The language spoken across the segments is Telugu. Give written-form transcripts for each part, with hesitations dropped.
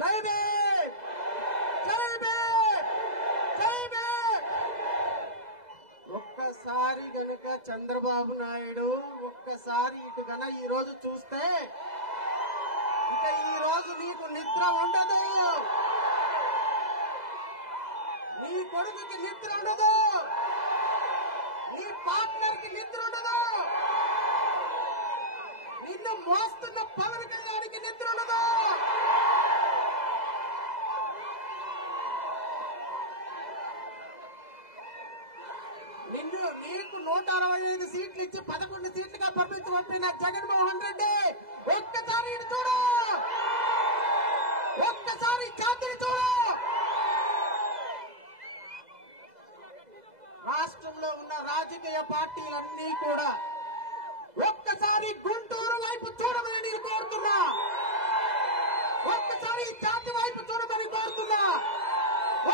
జై భీమ్, జై భీమ్, జై భీమ్. ఒక్కసారి గనుక చంద్రబాబు నాయుడు ఒక్కసారి ఇటు గన ఈ రోజు చూస్తే ఇక ఈ రోజు నీకు నిద్ర ఉండదు, నీ కొడుకుకి నిద్ర ఉండదు, నీ పార్ట్నర్ కి నిద్ర ఉండదు, నిన్ను మోస్తున్న పవన్ కళ్యాణ్కి నిద్ర ఉండదు. నీకు 165 సీట్లు ఇచ్చి 11 సీట్లుగా పంపిన జగన్మోహన్ రెడ్డి ఒక్కసారి ఇటు చూడు, ఒక్కసారి జాతిని చూడు. రాష్ట్రంలో ఉన్న రాజకీయ పార్టీలన్నీ కూడా ఒక్కసారి గుంటూరు వైపు చూడమని నేను కోరుతున్నా, ఒక్కసారి జాతి వైపు చూడమని కోరుతున్నా,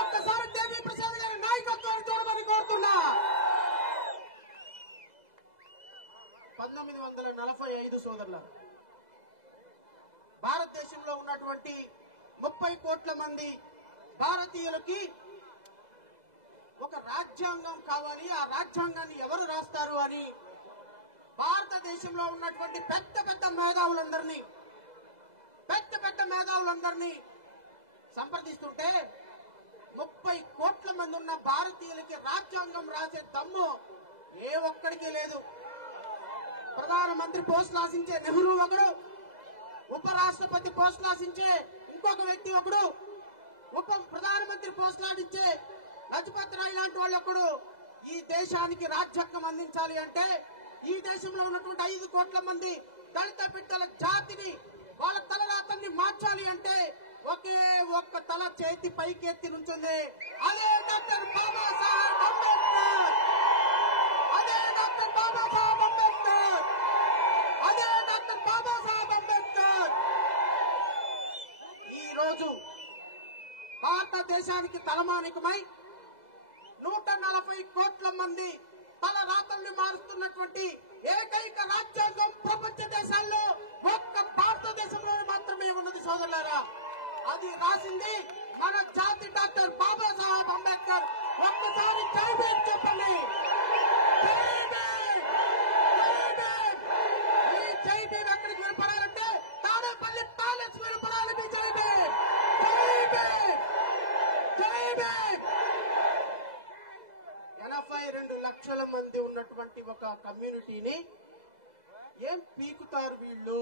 ఒక్కసారి దేవి ప్రసాద్ గారి నాయకత్వాన్ని చూడమని కోరుతున్నా. 1945 సోదరుల భారతదేశంలో ఉన్నటువంటి 30 కోట్ల మంది భారతీయులకి ఒక రాజ్యాంగం కావాలి, ఆ రాజ్యాంగాన్ని ఎవరు రాస్తారు అని భారతదేశంలో ఉన్నటువంటి పెద్ద పెద్ద మేధావులందరినీ సంప్రదిస్తుంటే 30 కోట్ల మంది ఉన్న భారతీయులకి రాజ్యాంగం రాసే దమ్ము ఏ ఒక్కడికి లేదు. ప్రధానమంత్రి పోస్టులు ఆశించే నెహ్రూ ఒకడు, ఉపరాష్ట్రపతి పోస్టులు ఆశించే ఇంకొక వ్యక్తి ఒకడు, ఉప ప్రధానమంత్రి పోస్టులు ఆశించే లజపత్ రాయ్ లాంటి వాళ్ళు ఒకడు. ఈ దేశానికి రాజ్యాంగం అందించాలి అంటే, ఈ దేశంలో ఉన్నటువంటి 5 కోట్ల మంది దళిత బిడ్డల జాతిని, వాళ్ళ తలరాతన్ని మార్చాలి అంటే ఒకే ఒక్క తల చేతి పైకెత్తి నుంచుంది, అదే డాక్టర్ బాబాసాహెబ్ అంబేద్కర్, అదే డాక్టర్ బాబాసాహెబ్ అంబేద్కర్, అదే డాక్టర్ బాబాసాహెబ్ అంబేద్కర్. ఈ రోజు భారతదేశానికి తలమానికమై 140 కోట్ల మంది తల రాతల్ని మారుస్తున్నటువంటి ఏకైక రాజ్యాంగం ప్రపంచ దేశాల్లో ఒక్క భారతదేశంలో మాత్రమే ఉన్నది సోదరులారా. అది రాసింది మన జాతి డాక్టర్ బాబాసాహెబ్ అంబేద్కర్. ఒక్కసారి జై భీమ్ చెప్పండి. ఈ జై భీమ్ ఎక్కడికి వినపడాలంటే తాడేపల్లి ప్యాలెస్ వినపడాలి. మీ జై భీమ్, జై భీమ్, జై భీమ్. 82 లక్షల మంది ఉన్నటువంటి ఒక కమ్యూనిటీని ఏం పీకుతారు వీళ్ళు,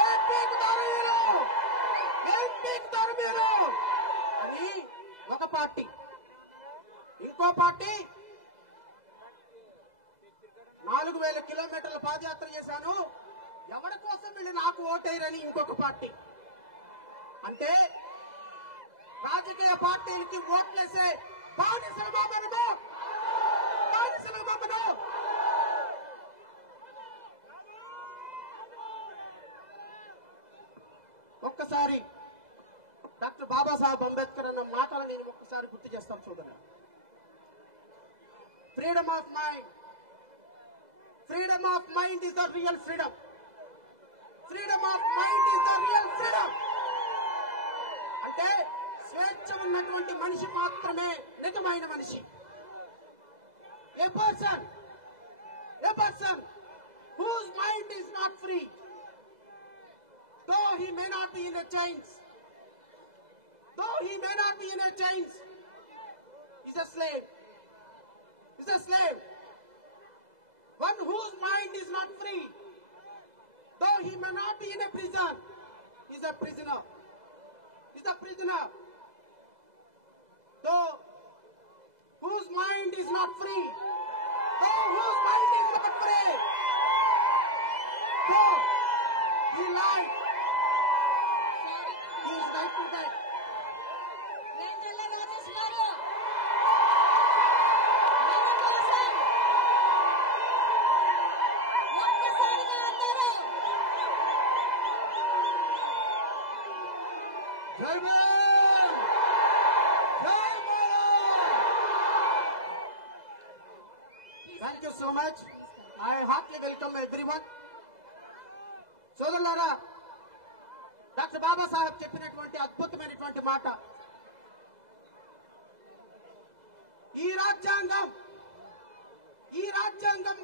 ఏం పీకుతారు వీళ్ళు, ఏం పీకుతారు మీరు అని ఒక పార్టీ. ఇంకో పార్టీ 4000 కిలోమీటర్ల పాదయాత్ర చేశాను, ఎవరి కోసం వీళ్ళు నాకు ఓటేరని ఇంకొక పార్టీ. అంటే రాజకీయ పార్టీలకి ఓట్లేసే బానిసలు బాబను, బానిసలు బాబను. ఒక్కసారి డాక్టర్ బాబాసాహెబ్ అంబేద్కర్ అన్న మాటలు నేను ఒక్కసారి గుర్తు చేస్తాను చూడండి. Freedom of mind, freedom of mind is the real freedom, freedom of mind is the real freedom. అంటే స్వేచ్ఛ ఉన్నటువంటి మనిషి మాత్రమే నిజమైన మనిషి. A person whose mind is not free, though he may not be in a chains, is a slave. One whose mind is not free, though he may not be in a prison, is a prisoner. Though whose mind is not free, whose mind is not free, though he lied, he is right to die. Jai Bhim! Jai Bhim! Thank you so much. I heartily welcome everyone. సోదరులారా, డాక్టర్ బాబాసాహెబ్ చెప్పినటువంటి అద్భుతమైనటువంటి మాట. ఈ రాజ్యాంగం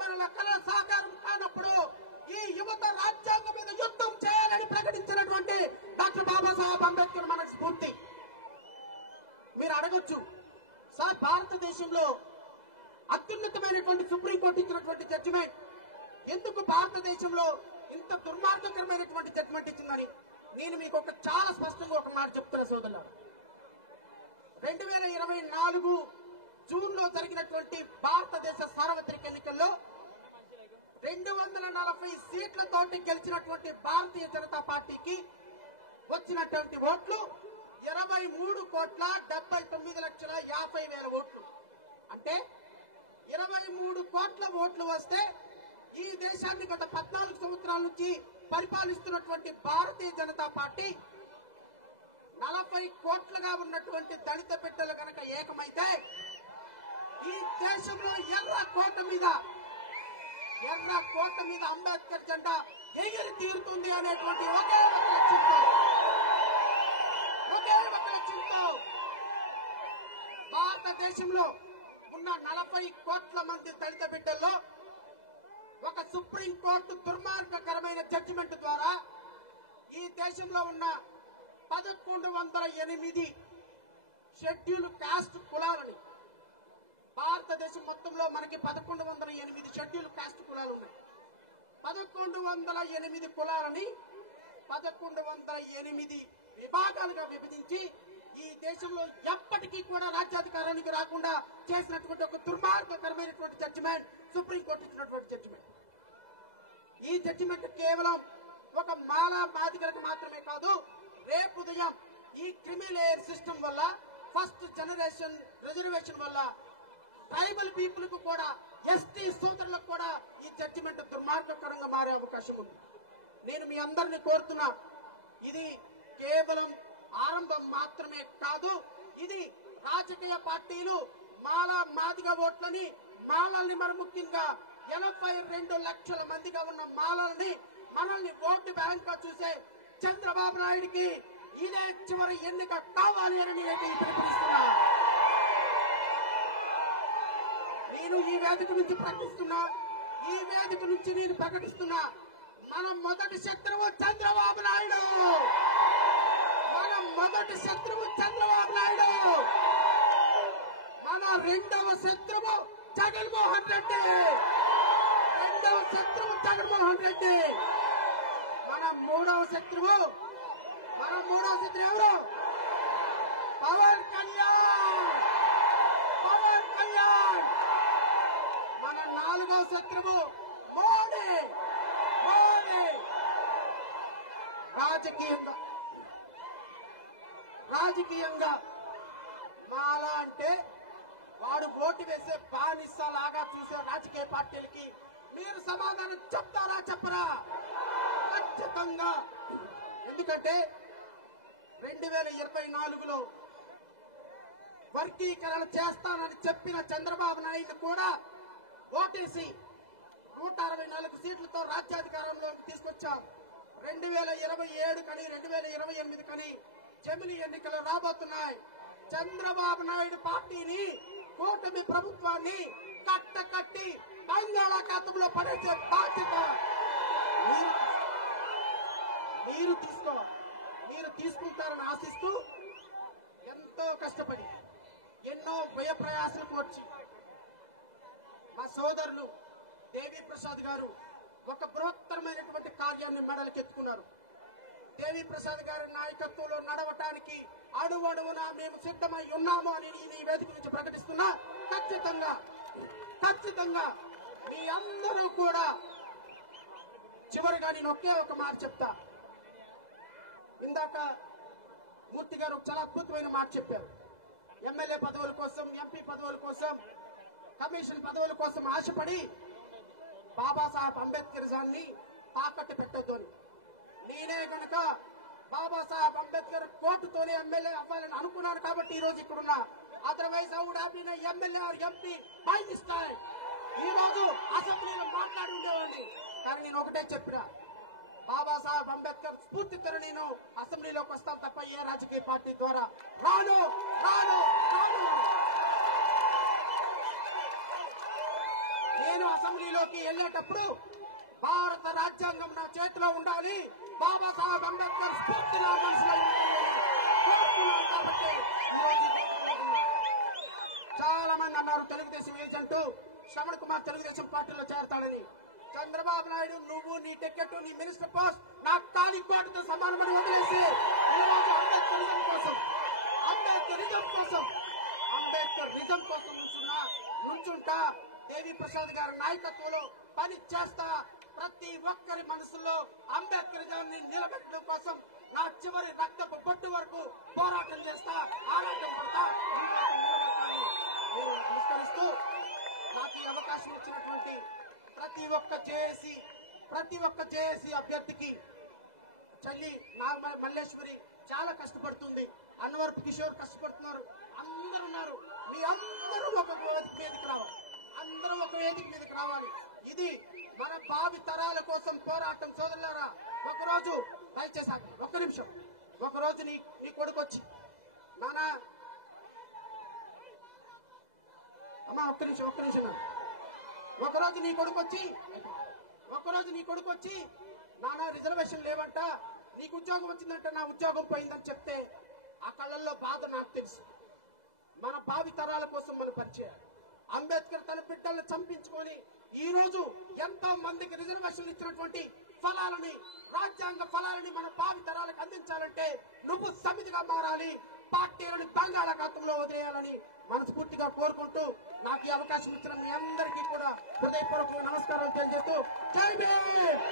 మన కళ సాకారం కానప్పుడు ఈ యువత రాజ్యాంగం మీద యుద్ధం చేయాలని ప్రకటించినటువంటి డాక్టర్ బాబాసాహెబ్ అంబేద్కర్ మనకు స్ఫూర్తి. మీరు అడగొచ్చు, సార్ భారతదేశంలో అత్యున్నతమైనటువంటి సుప్రీంకోర్టు ఇచ్చినటువంటి జడ్జిమెంట్ ఎందుకు భారతదేశంలో ఇంత దుర్మార్గకరమైనటువంటి జడ్జిమెంట్ ఇచ్చిందని నేను మీకు చాలా స్పష్టంగా ఒక మాట చెప్తున్నా సోదరులారా. 2024 జూన్ లో జరిగినటువంటి భారతదేశ సార్వత్రిక ఎన్నికల్లో 240 సీట్లతోటి గెలిచినటువంటి భారతీయ జనతా పార్టీకి వచ్చినటువంటి ఓట్లు 23,79,50,000 ఓట్లు. అంటే 23 కోట్ల ఓట్లు వస్తే ఈ దేశాన్ని గత 14 సంవత్సరాల నుంచి పరిపాలిస్తున్నటువంటి భారతీయ జనతా పార్టీ 40 కోట్లుగా ఉన్నటువంటి దళిత బిడ్డలు కనుక ఏకమైతే ఈ దేశంలో ఎర్ర కోట మీద అంబేద్కర్ జెండా ఎగిరి తీరుతుంది అనేటువంటి ఒకే ఒక లక్ష్యంతో భారతదేశంలో ఉన్న 40 కోట్ల మంది దళిత బిడ్డల్లో ఒక సుప్రీంకోర్టు దుర్మార్గకరమైన జడ్జిమెంట్ ద్వారా ఈ దేశంలో ఉన్న 1108 షెడ్యూల్ కాస్ట్ కులాలని, భారతదేశం మొత్తంలో మనకి 1108 షెడ్యూల్ కాస్ట్ కులాలు ఉన్నాయి. 1108 కులాలని 1108 విభాగాలుగా విభజించి ఈ దేశంలో ఎప్పటికీ కూడా రాజ్యాధికారానికి రాకుండా చేసినటువంటి ఒక దుర్మార్గకరమైనటువంటి జడ్జిమెంట్ సుప్రీంకోర్టు ఇచ్చినటువంటి జడ్జిమెంట్. ఈ జడ్జిమెంట్ కేవలం ఒక మాలా బాధితులకు మాత్రమే కాదు, రేపు ఉదయం ఈ క్రిమిలేయర్ సిస్టమ్ వల్ల, ఫస్ట్ జనరేషన్ రిజర్వేషన్ వల్ల ట్రైబల్ పీపుల్ కు కూడా, ఎస్టీ సోదరులకు కూడా ఈ జడ్జిమెంట్ దుర్మార్గకరంగా మారే అవకాశం ఉంది. నేను మీ అందరినీ కోరుతున్నా, ఇది కేవలం ఆరంభం మాత్రమే కాదు, ఇది రాజకీయ పార్టీలు మాదిగ ఓట్లని, మాలల్ని మరి ముఖ్యంగా 82 లక్షల మందిగా ఉన్న మాలల్ని మనల్ని ఓటు బ్యాంక్ గా చూసే చంద్రబాబు నాయుడికి ఇదే చివరి ఎన్నిక కావాలి అని నేనైతే పిలుపునిస్తున్నా. నేను ఈ వేదిక నుంచి ప్రకటిస్తున్నా, మన మొదటి శత్రువు చంద్రబాబు నాయుడు, మన రెండవ శత్రువు జగన్మోహన్ రెడ్డి, మన మూడవ శత్రువు ఎవరు? పవన్ కళ్యాణ్. మన నాలుగవ శత్రువు మోడీ. రాజకీయంగా మాలా అంటే వాడు ఓటు వేసే బానిసలాగా చూసే రాజకీయ పార్టీలకి మీరు సమాధానం చెప్తారా చెప్పరా? ఖచ్చితంగా. ఎందుకంటే 2024లో వర్గీకరణ చేస్తానని చెప్పిన చంద్రబాబు నాయుడు కూడా ఓటేసి 164 సీట్లతో రాజ్యాధికారంలోకి తీసుకొచ్చాం. 2027 కని 2028 కని జమిలి ఎన్నికలు రాబోతున్నాయి. చంద్రబాబు నాయుడు పార్టీని, కూటమి ప్రభుత్వాన్ని కట్టి బంగాళాఖాతంలో పడేసే బాధ్యత మీరు తీసుకుంటారని ఆశిస్తూ ఎంతో కష్టపడి ఎన్నో వ్యయ ప్రయాసాలకు వచ్చి మా సోదరులు దేవి ప్రసాద్ గారు ఒక బృహత్తరమైనటువంటి కార్యాన్ని మెడలకెత్తుకున్నారు. దేవి ప్రసాద్ గారి నాయకత్వంలో నడవటానికి అడుగడుగునా మేము సిద్ధమై ఉన్నాము అని నేను ఈ వేదిక నుంచి ప్రకటిస్తున్నా. ఖచ్చితంగా మీ అందరూ కూడా చివరిగా నేను ఒకే ఒక మాట చెప్తా. ఇందాక మూర్తి గారు చాలా అద్భుతమైన మాట చెప్పారు. ఎమ్మెల్యే పదవుల కోసం, ఎంపీ పదవుల కోసం, కమిషన్ పదవుల కోసం ఆశపడి బాబాసాహెబ్ అంబేద్కర్ గారిని తాకట్టు పెట్టొద్దు అని. నేనే కనుక బాబాసాహెబ్ అంబేద్కర్ కోర్టుతోనే ఎమ్మెల్యే అవ్వాలని అనుకున్నాను కాబట్టి ఈ రోజు ఇక్కడున్నా. Otherwise I would have been MLA or MP by this time. ఈ రోజు అసెంబ్లీలో మాట్లాడి ఉండేవాడిని. కానీ నేను ఒకటే చెప్పినా, బాబాసాహెబ్ అంబేద్కర్ స్ఫూర్తితో నేను అసెంబ్లీలోకి వస్తాను తప్ప ఏ రాజకీయ పార్టీ ద్వారా రాను రాను రాను. నేను అసెంబ్లీలోకి వెళ్ళేటప్పుడు భారత రాజ్యాంగం నా చేతిలో ఉండాలి, బాబాసాహెబ్ అంబేద్కర్ స్ఫూర్తి నా మనసులో ఉండాలి కాబట్టి చాలా మంది అన్నారు తెలుగుదేశం ఏజెంట్ శ్రవణ్ కుమార్ తెలుగుదేశం పార్టీలో చేరతాడని. చంద్రబాబు నాయుడు నువ్వు నీ టికెట్ నీ మినిస్టర్ పోస్ట్ నా కాలికోటతో సమానమని వదిలేసి ఈరోజు అంబేద్కరిజం కోసం నుంచుంటా దేవి ప్రసాద్ గారి నాయకత్వంలో పని చేస్తా. ప్రతి ఒక్కరి మనసులో అంబేద్కరిజాన్ని నిలబెట్టడం కోసం నా చివరి రక్తపు బొట్టు వరకు పోరాటం చేస్తా, ఆరాటం పడతా. నమస్కరిస్తూ నాకు ఈ అవకాశం ఇచ్చినటువంటి ప్రతి ఒక్క జేఏసీ అభ్యర్థికి చెల్లి నాగ మల్లేశ్వరి చాలా కష్టపడుతుంది, అన్వరపు కిషోర్ కష్టపడుతున్నారు, అందరూ ఉన్నారు. మీ అందరూ ఒక వేదిక మీదకి రావాలి. ఇది మన భావి తరాల కోసం పోరాటం. సోదరులారా, ఒకరోజు దయచేసి ఒక్క నిమిషం, ఒకరోజు నీ కొడుకు వచ్చి నానా అమ్మా ఒక్క నిమిషం ఒకరోజు నీ కొడుకు వచ్చి నానా రిజర్వేషన్ లేవంట, నీకు ఉద్యోగం వచ్చిందంటే నా ఉద్యోగం పోయిందని చెప్తే ఆ కళ్ళల్లో బాధ నాకు తెలుసు. మన భావి తరాల కోసం మనం పనిచేయాలి. అంబేద్కర్ తన బిడ్డలను చంపించుకొని ఈ రోజు ఎంతో మందికి రిజర్వేషన్లు ఇచ్చినటువంటి రాజ్యాంగ ఫలాలని మన భావి తరాలకు అందించాలంటే నువ్వు సమితిగా మారాలి, పార్టీలను బంగాళాఖాతంలో వదిలేయాలని మనస్ఫూర్తిగా కోరుకుంటూ నాకు ఈ అవకాశం ఇచ్చిన మీ అందరికీ కూడా హృదయపూర్వక నమస్కారాలు తెలియజేస్తూ జై భీమ్.